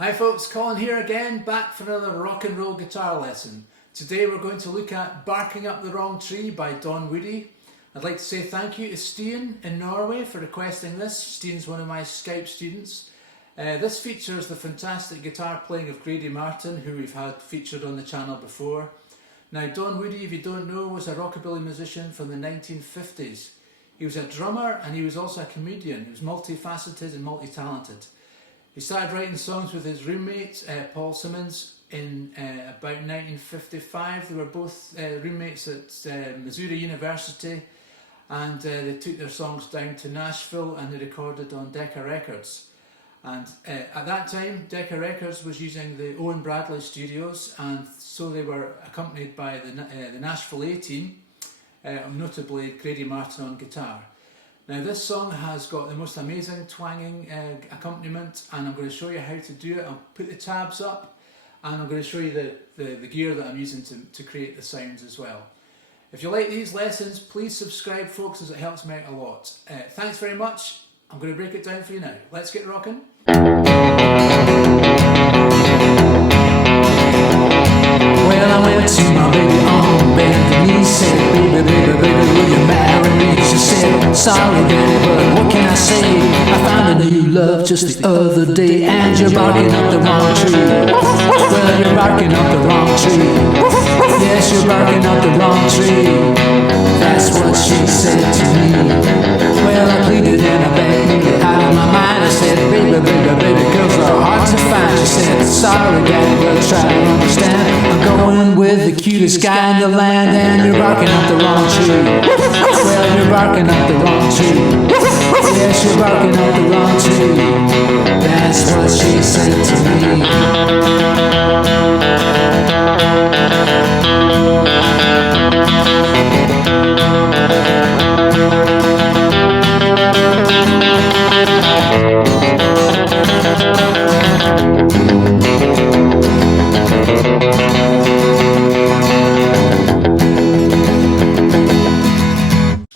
Hi folks, Colin here again, back for another rock and roll guitar lesson. Today we're going to look at Barking Up the Wrong Tree by Don Woody. I'd like to say thank you to Stian in Norway for requesting this. Stian's one of my Skype students. This features the fantastic guitar playing of Grady Martin, who we've had featured on the channel before. Now Don Woody, if you don't know, was a rockabilly musician from the 1950s. He was a drummer and he was also a comedian. He was multifaceted and multi-talented. He started writing songs with his roommate, Paul Simmons, in about 1955. They were both roommates at Missouri University, and they took their songs down to Nashville and they recorded on Decca Records. And at that time, Decca Records was using the Owen Bradley studios, and so they were accompanied by the Nashville A-Team, notably Grady Martin on guitar. Now this song has got the most amazing twanging accompaniment, and I'm going to show you how to do it. I'll put the tabs up and I'm going to show you the gear that I'm using to create the sounds as well. If you like these lessons, please subscribe folks, as it helps me out a lot. Thanks very much. I'm going to break it down for you now. Let's get rocking. Well, I went to my baby on bended knee, said, baby, baby, baby, will you marry me? She said, sorry daddy, but what can I say? I found a new love just the other day, and you're barking up the wrong tree. Well, you're barking up the wrong tree. Yes, you're barking up the wrong tree. That's what she said to me. Well, I pleaded and I begged me out of my mind. I said, baby, baby, baby, girls are hard to find. She said, sorry daddy, but try to understand. I'm going with the cutest guy in the land, and you're barking up the wrong tree. Well, you're barking up the wrong tree. Yes, you're barking up the wrong tree. That's what she said to me.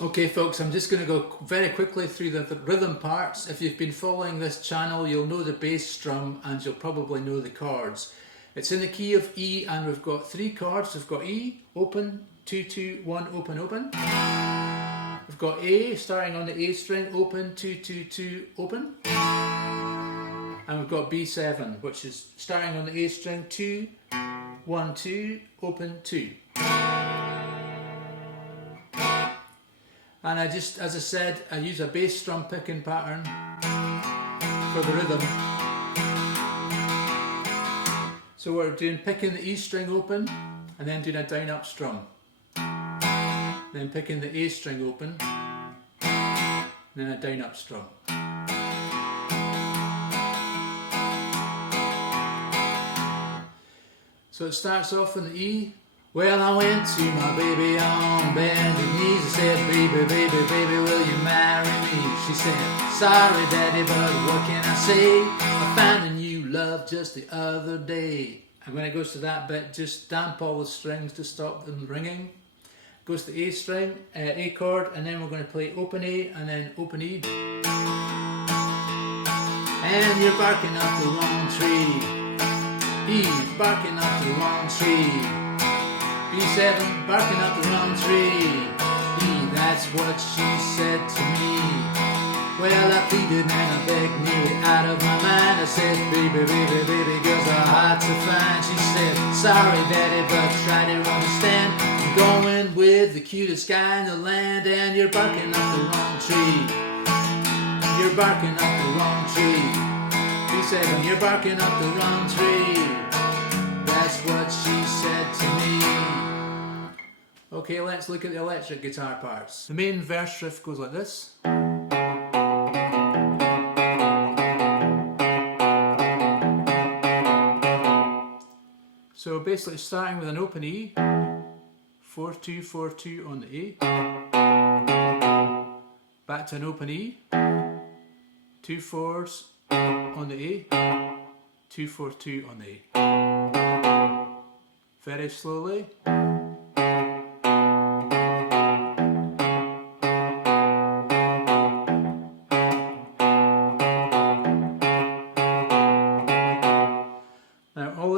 Okay folks, I'm just going to go very quickly through the rhythm parts. If you've been following this channel, you'll know the bass strum and you'll probably know the chords. It's in the key of E, and we've got three chords. We've got E, open, 2, 2, 1, open, open. We've got A, starting on the A string, open, 2, 2, 2, open. And we've got B7, which is starting on the A string, 2, 1, 2, open, 2. And as I said, I use a bass strum picking pattern for the rhythm. So we're doing picking the E string open and then doing a down up strum. Then picking the A string open and then a down up strum. So it starts off on the E. Well, I went to my baby on bended knees. I said, baby, baby, baby, will you marry me? She said, sorry daddy, but what can I say? I found a new love just the other day. And when it goes to that bit, just damp all the strings to stop them ringing. Goes to the A string, A chord, and then we're going to play open A and then open E. And you're barking up the wrong tree. E, barking up the wrong tree. B7, barking up the wrong tree. E, that's what she said to me. Well, I pleaded and I begged nearly out of my mind. I said, baby, baby, baby, girls are hard to find. She said, sorry daddy, but try to understand. I'm going with the cutest guy in the land, and you're barking up the wrong tree. You're barking up the wrong tree. B7, you're barking up the wrong tree. That's what she said to me. Okay, let's look at the electric guitar parts. The main verse riff goes like this. So basically starting with an open E, 4, 2, 4, 2 on the A, back to an open E, 2 4s on the A, 2, 4, 2 on the A. Very slowly.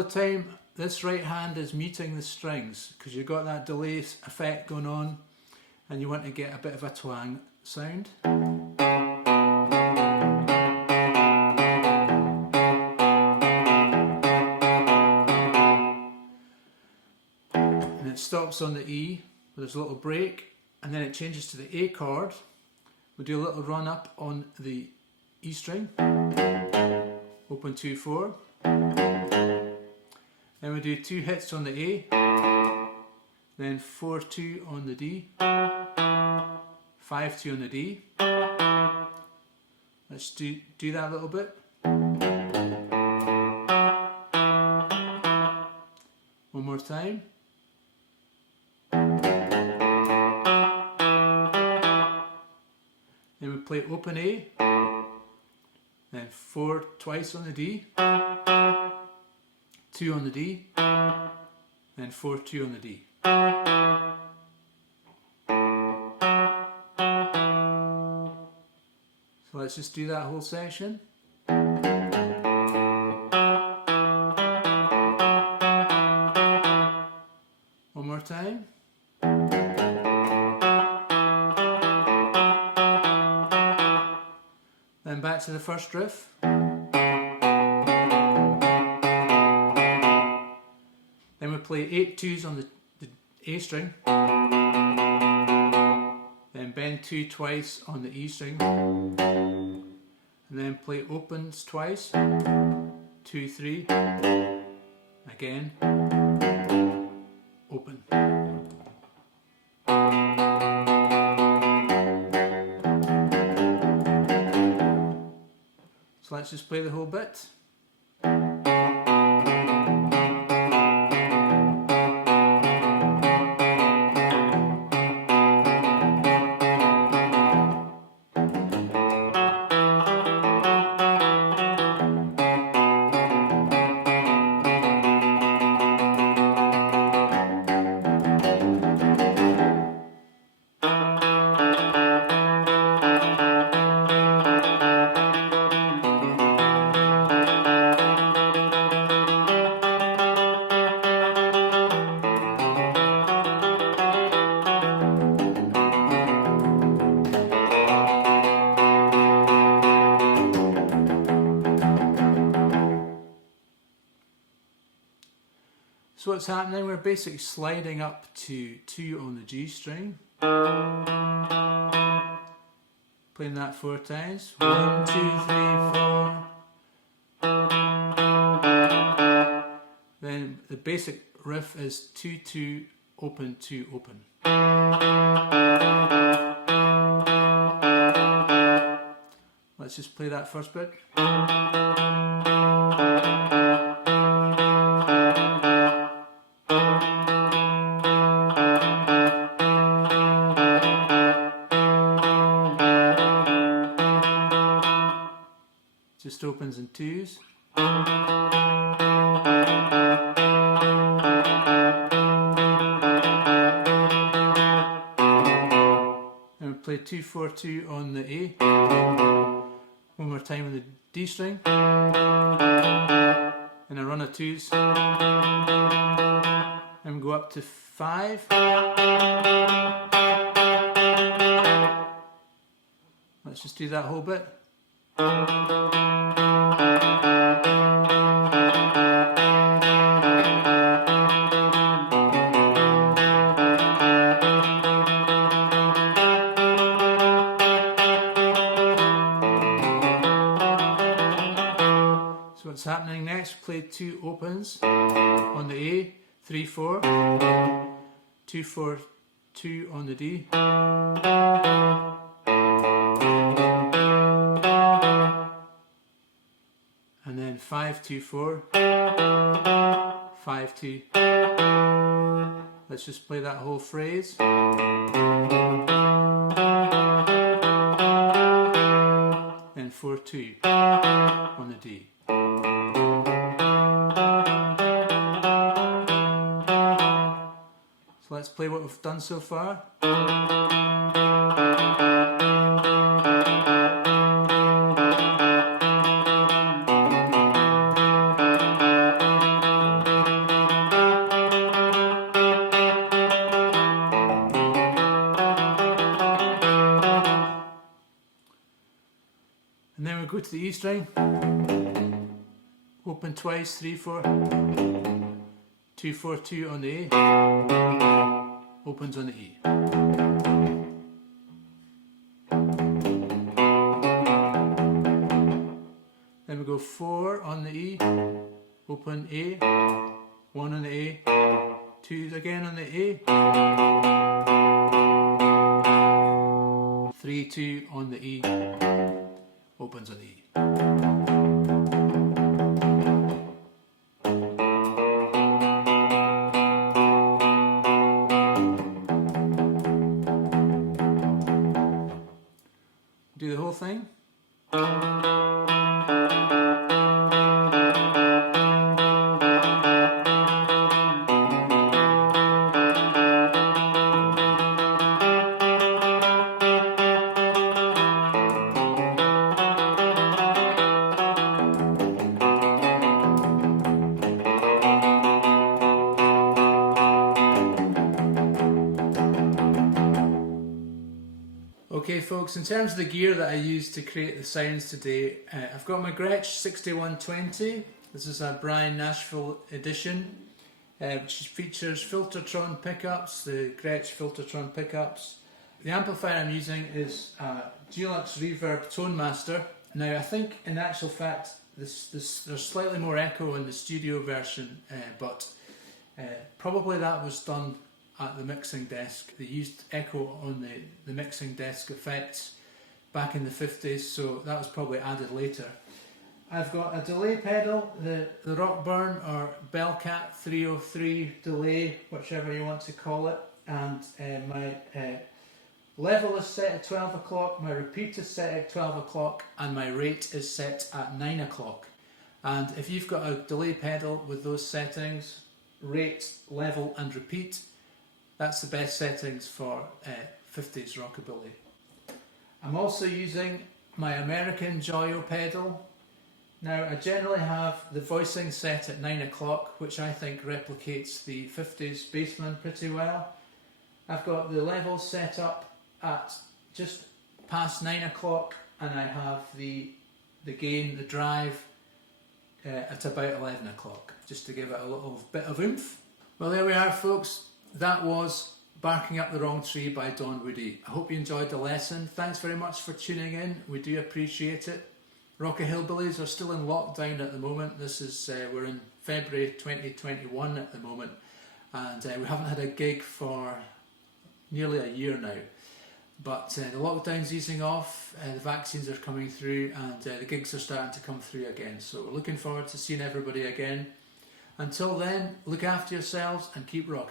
the time this right hand is muting the strings because you've got that delay effect going on and you want to get a bit of a twang sound. And it stops on the E, there's a little break, and then it changes to the A chord. We do a little run up on the E string, open 2, 4. Then we do 2 hits on the A, then 4, 2 on the D, 5, 2 on the D. Let's do that a little bit. One more time. Then we play open A, then 4 twice on the D, 2 on the D, then 4, 2 on the D. So let's just do that whole section. One more time. Then back to the first riff. Then we play 8 2s on the A string. Then bend 2 twice on the E string. And then play opens twice. 2, 3. Again. Open. So let's just play the whole bit. So what's happening, we're basically sliding up to 2 on the G string. Playing that 4 times. 1, 2, 3, 4. Then the basic riff is 2, 2, open, 2, open. Let's just play that first bit. Just opens in 2s. And we play 2, 4, 2 on the A. One more time on the D string. And a run of 2s. And we go up to 5. Let's just do that whole bit. So what's happening next? Play 2 opens on the A, 3, 4, 2, 4, 2 on the D. And then 5, 2, 4, 5, 2. Let's just play that whole phrase. And 4, 2 on the D. So let's play what we've done so far. go to the E string, open twice, 3, 4, 2, 4, 2 on the A, opens on the E. Then we go 4 on the E, open A, 1 on the A, 2 again on the A, 3, 2 on the E, opens on the E. Do the whole thing. Okay folks, in terms of the gear that I used to create the sounds today, I've got my Gretsch 6120. This is a Brian Nashville edition, which features Filtertron pickups, the Gretsch Filtertron pickups. The amplifier I'm using is Gelux Reverb Tone Master. Now I think in actual fact there's slightly more echo in the studio version, but probably that was done at the mixing desk. They used echo on the mixing desk effects back in the 50s, so that was probably added later. I've got a delay pedal, the Rockburn or Bellcat 303 delay, whichever you want to call it, and my level is set at 12 o'clock, my repeat is set at 12 o'clock, and my rate is set at 9 o'clock. And if you've got a delay pedal with those settings, rate, level and repeat, that's the best settings for 50s rockabilly. I'm also using my American Joyo pedal. Now I generally have the voicing set at 9 o'clock, which I think replicates the 50s bassman pretty well. I've got the level set up at just past 9 o'clock, and I have the gain, the drive, at about 11 o'clock, just to give it a little bit of oomph. Well, there we are folks. That was Barking Up the Wrong Tree by Don Woody. I hope you enjoyed the lesson. Thanks very much for tuning in. We do appreciate it. Rocky Hillbillies are still in lockdown at the moment. This is we're in February 2021 at the moment, and we haven't had a gig for nearly a year now. But the lockdown's easing off, the vaccines are coming through, and the gigs are starting to come through again. So we're looking forward to seeing everybody again. Until then, look after yourselves and keep rocking.